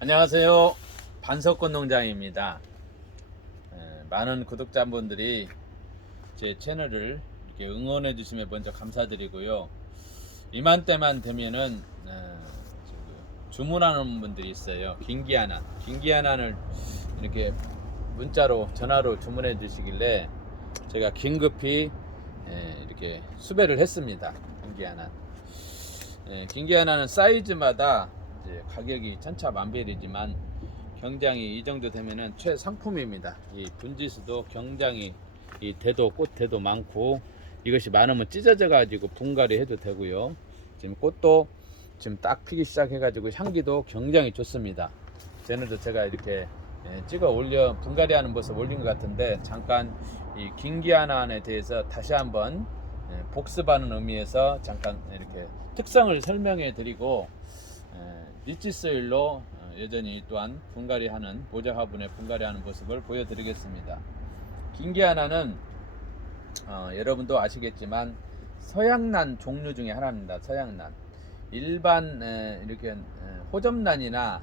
안녕하세요. 반석꽃 농장입니다. 많은 구독자분들이 제 채널을 이렇게 응원해 주시면 먼저 감사드리고요. 이맘때만 되면은 주문하는 분들이 있어요. 긴기아난을 이렇게 문자로 전화로 주문해 주시길래 제가 긴급히 이렇게 수배를 했습니다. 긴기아난은 사이즈마다 이제 가격이 천차만별이지만 굉장히 이 정도 되면은 최상품입니다. 이 분지수도 굉장히 이 대도 꽃 대도 많고 이것이 많으면 찢어져 가지고 분갈이 해도 되고요. 지금 꽃도 지금 딱 피기 시작해 가지고 향기도 굉장히 좋습니다. 전에도 제가 이렇게 찍어 올려 분갈이 하는 모습 올린 것 같은데 잠깐 이 긴기아난에 대해서 다시 한번 복습하는 의미에서 잠깐 이렇게 특성을 설명해 드리고 리치소일로 여전히 또한 분갈이하는 모자 화분에 분갈이하는 모습을 보여드리겠습니다. 긴기아난은 여러분도 아시겠지만 서양난 종류 중에 하나입니다. 서양난 일반 이렇게 호접난이나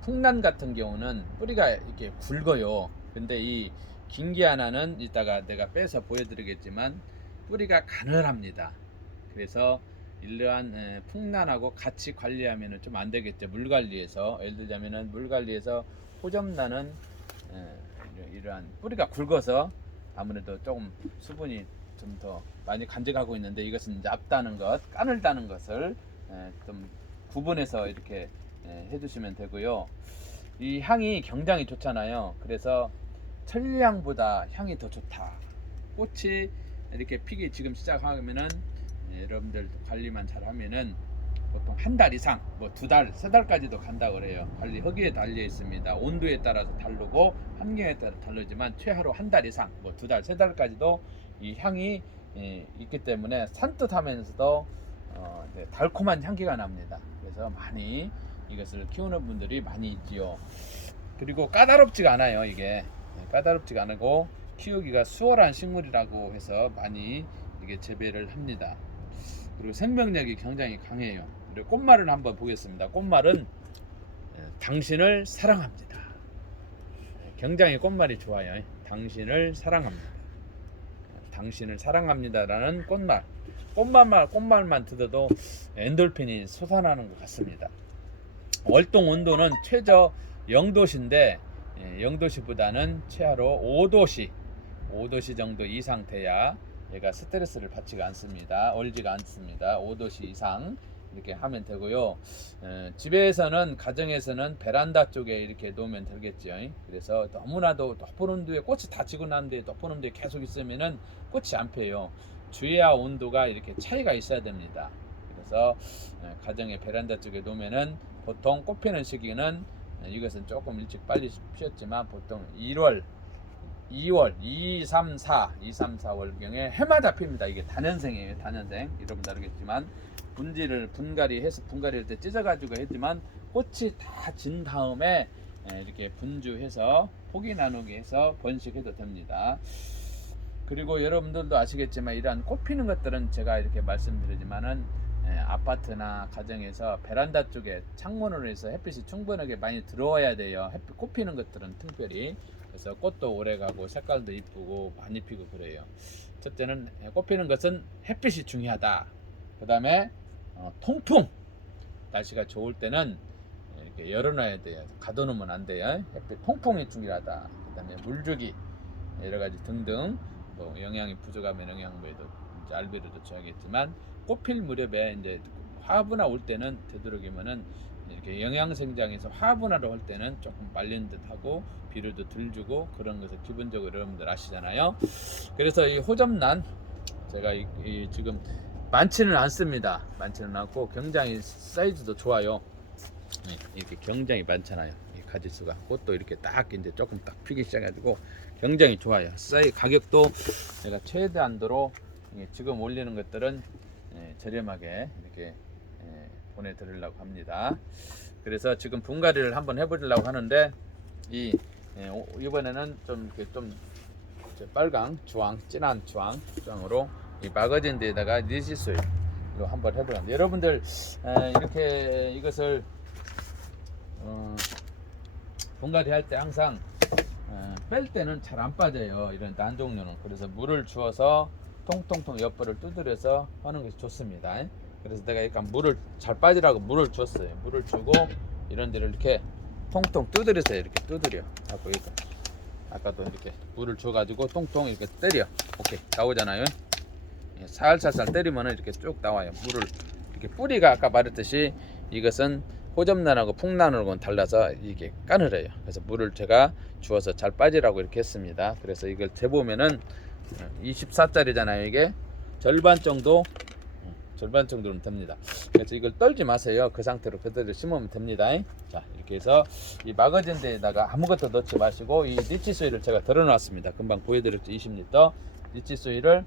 풍난 같은 경우는 뿌리가 이렇게 굵어요. 근데 이 긴기아난은 이따가 내가 빼서 보여드리겠지만 뿌리가 가늘합니다. 그래서 이러한 풍란하고 같이 관리하면 좀 안 되겠죠. 물 관리에서 예를 들자면은 물 관리에서 호접란은 이러한 뿌리가 굵어서 아무래도 조금 수분이 좀 더 많이 간직하고 있는데 이것은 이제 앞다는 것, 까늘다는 것을 좀 구분해서 이렇게 해주시면 되고요. 이 향이 굉장히 좋잖아요. 그래서 천리향보다 향이 더 좋다. 꽃이 이렇게 피기 지금 시작하면은 여러분들 관리만 잘 하면은 보통 한 달 이상, 뭐 두 달, 세 달까지도 간다 그래요. 관리 허기에 달려 있습니다. 온도에 따라서 다르고 환경에 따라 다르지만 최하로 한 달 이상, 뭐 두 달, 세 달까지도 이 향이 있기 때문에 산뜻하면서도 달콤한 향기가 납니다. 그래서 많이 이것을 키우는 분들이 많이 있지요. 그리고 까다롭지가 않아요. 이게 까다롭지가 않고 키우기가 수월한 식물이라고 해서 많이 이게 재배를 합니다. 그리고 생명력이 굉장히 강해요. 그리고 꽃말을 한번 보겠습니다. 꽃말은 당신을 사랑합니다. 굉장히 꽃말이 좋아요. 당신을 사랑합니다. 당신을 사랑합니다라는 꽃말. 꽃말만 들어도 엔돌핀이 솟아나는 것 같습니다. 월동 온도는 최저 0도씨인데 0도씨보다는 최하로 5도씨 정도 이상 돼야 얘가 스트레스를 받지가 않습니다. 얼지가 않습니다. 5도씨 이상 이렇게 하면 되고요. 집에서는 가정에서는 베란다 쪽에 이렇게 놓으면 되겠죠. 그래서 너무나도 높은 온도에 꽃이 다 지고 나는데 높은 온도에 계속 있으면은 꽃이 안 펴요. 주의와 온도가 이렇게 차이가 있어야 됩니다. 그래서 가정의 베란다 쪽에 놓으면은 보통 꽃 피는 시기는 이것은 조금 일찍 빨리 피었지만 보통 1월 2월, 2, 3, 4월경에 해마다 핍니다. 이게 단연생이에요. 단연생. 여러분 다르겠지만 분갈이할 때 찢어가지고 했지만 꽃이 다 진 다음에 이렇게 분주해서 포기 나누기 해서 번식해도 됩니다. 그리고 여러분들도 아시겠지만 이러한 꽃 피는 것들은 제가 이렇게 말씀드리지만은 아파트나 가정에서 베란다 쪽에 창문으로 해서 햇빛이 충분하게 많이 들어와야 돼요. 꽃 피는 것들은 특별히. 그래서 꽃도 오래가고 색깔도 이쁘고 많이 피고 그래요. 첫째는 꽃 피는 것은 햇빛이 중요하다. 그 다음에 통풍. 날씨가 좋을 때는 이렇게 열어놔야 돼요. 가둬놓으면 안 돼요. 햇빛 통풍이 중요하다. 그 다음에 물주기 여러가지 등등 또 영양이 부족하면 영양분에도 알배로도 줘야겠지만 꽃필 무렵에 이제 화분화 올 때는 되도록이면은 이렇게 영양생장에서 화분화로 할 때는 조금 말린 듯하고 비료도 덜 주고 그런 것을 기본적으로 여러분들 아시잖아요. 그래서 이 호접란 제가 지금 많지는 않습니다. 많지는 않고 굉장히 사이즈도 좋아요. 이렇게 굉장히 많잖아요. 이 가지수가 꽃도 이렇게 딱 이제 조금 딱 피기 시작해가지고 굉장히 좋아요. 가격도 제가 최대한도로 지금 올리는 것들은 저렴하게 이렇게 보내드리려고 합니다. 그래서 지금 분갈이를 한번 해보려고 하는데 이번에는 좀 빨강, 주황, 진한 주황으로 이 마거진데다가 리시소일 한번 해보려는데 여러분들 이렇게 이것을 분갈이 할 때 항상 뺄 때는 잘 안 빠져요. 이런 난 종류는. 그래서 물을 주어서 통통통 옆으로 두드려서 하는 것이 좋습니다. 그래서 내가 약간 물을 잘 빠지라고 물을 줬어요. 물을 주고 이런 데를 이렇게 통통 두드려서 이렇게 두드려. 갖고 이렇게 아까도 이렇게 물을 줘가지고 통통 이렇게 때려. 오케이, 나오잖아요. 살살살 때리면 이렇게 쭉 나와요. 물을 이렇게 뿌리가 아까 말했듯이 이것은 호접란하고 풍란하고는 달라서 이게 까늘해요. 그래서 물을 제가 주어서 잘 빠지라고 이렇게 했습니다. 그래서 이걸 재보면은 24짜리잖아요. 이게 절반 정도는 됩니다. 그래서 이걸 떨지 마세요. 그 상태로 그대로 심으면 됩니다. 자, 이렇게 해서 이 마거진 데에다가 아무것도 넣지 마시고 이 리치소일을 제가 덜어놨습니다. 금방 보여드렸죠. 20L 리치소일을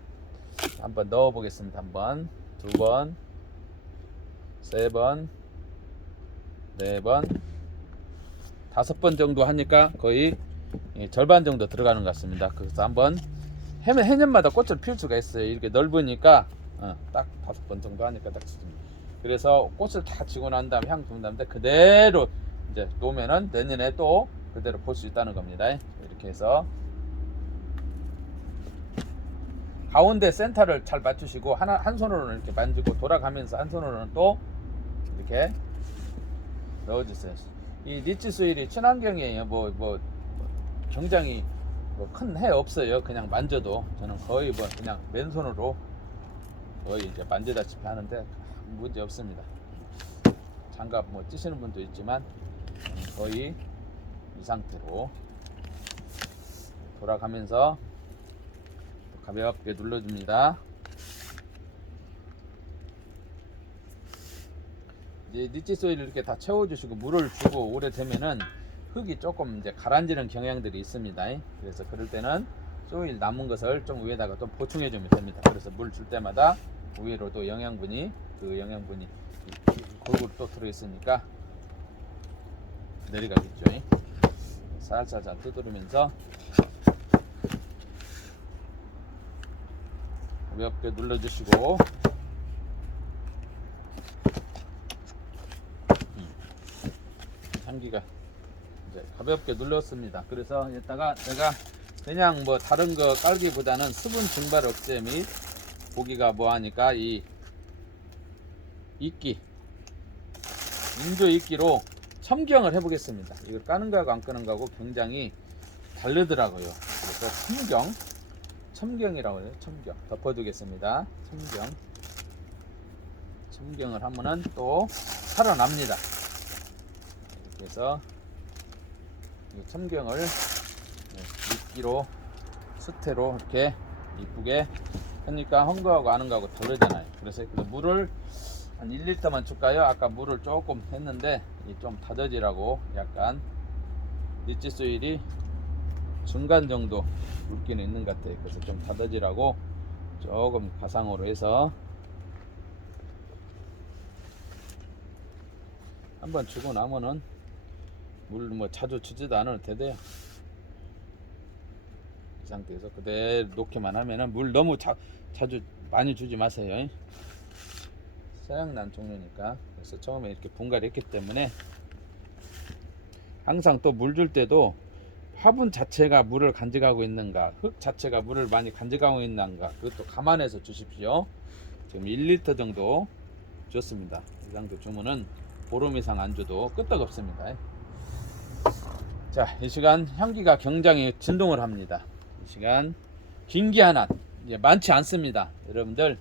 한번 넣어 보겠습니다. 한 번, 두 번, 세 번, 네 번, 5번 정도 하니까 거의 절반 정도 들어가는 것 같습니다. 그래서 한번 해년마다 꽃을 피울 수가 있어요. 이렇게 넓으니까 딱 5번 정도 하니까 딱 좋습니다. 그래서 꽃을 다 지고 난 다음에 향 둔 다음에 그대로 이제 놓으면은 내년에 또 그대로 볼 수 있다는 겁니다. 이렇게 해서 가운데 센터를 잘 맞추시고 한 손으로는 이렇게 만지고 돌아가면서 한 손으로는 또 이렇게 넣어주세요. 이 리치소일이 친환경이에요. 굉장히 큰 해 없어요. 그냥 만져도 저는 거의 그냥 맨손으로 거의 이제 만지다시피 하는데 문제 없습니다. 장갑 찌시는 분도 있지만 거의 이 상태로 돌아가면서 가볍게 눌러줍니다. 이제 리치소일을 이렇게 다 채워주시고 물을 주고 오래되면은 흙이 조금 이제 가라앉는 경향들이 있습니다. 그래서 그럴 때는 소일 남은 것을 좀 위에다가 또 보충해 주면 됩니다. 그래서 물 줄 때마다 위로 또 영양분이 골고루 또 들어있으니까 내려가겠죠. 살살살 두드리면서 가볍게 눌러주시고 향기가 이제 가볍게 눌렀습니다. 그래서 이따가 내가 그냥 다른 거 깔기보다는 수분 증발 억제 및 고기가 하니까 이 이끼 인조 이끼로 첨경을 해보겠습니다. 이걸 까는 거하고 안 까는 거하고 굉장히 다르더라고요. 그래서 첨경이라고 해요. 첨경 덮어두겠습니다. 첨경을 하면은 또 살아납니다. 이렇게 해서 이 첨경을 미끼로 수태로 이렇게 이쁘게 하니까 한 거하고 아는 거하고 다르잖아요. 그래서 물을 한 1리터만 줄까요? 아까 물을 조금 했는데 좀 다져지라고 약간 리치소일이 중간 정도 물기는 있는 것 같아요. 그래서 좀 다져지라고 조금 가상으로 해서 한번 주고 나면은 물 자주 주지도 않아도 되대요. 이 상태에서 그대로 놓기만 하면은 물 너무 자주 많이 주지 마세요. 서양난 종류니까. 그래서 처음에 이렇게 분갈이 했기 때문에 항상 또 물 줄 때도 화분 자체가 물을 간직하고 있는가, 흙 자체가 물을 많이 간직하고 있는가, 그것도 감안해서 주십시오. 지금 1리터 정도 줬습니다. 이 상태 주면은 보름 이상 안 줘도 끄떡없습니다. 자, 이 시간 향기가 굉장히 진동을 합니다. 이 시간 긴기한한 이제 많지 않습니다. 여러분들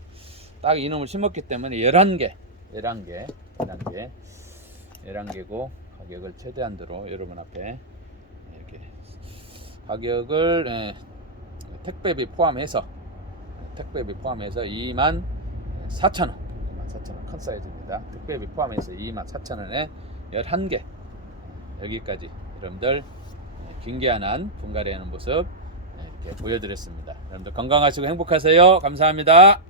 딱 이놈을 심었기 때문에 11개고 가격을 최대한대로 여러분 앞에 이렇게 가격을 택배비 포함해서 24,000원 큰 사이즈입니다. 택배비 포함해서 24,000원에 11개 여기까지 여러분들 긴기한한 분갈이 하는 모습 이렇게 보여드렸습니다. 여러분들 건강하시고 행복하세요. 감사합니다.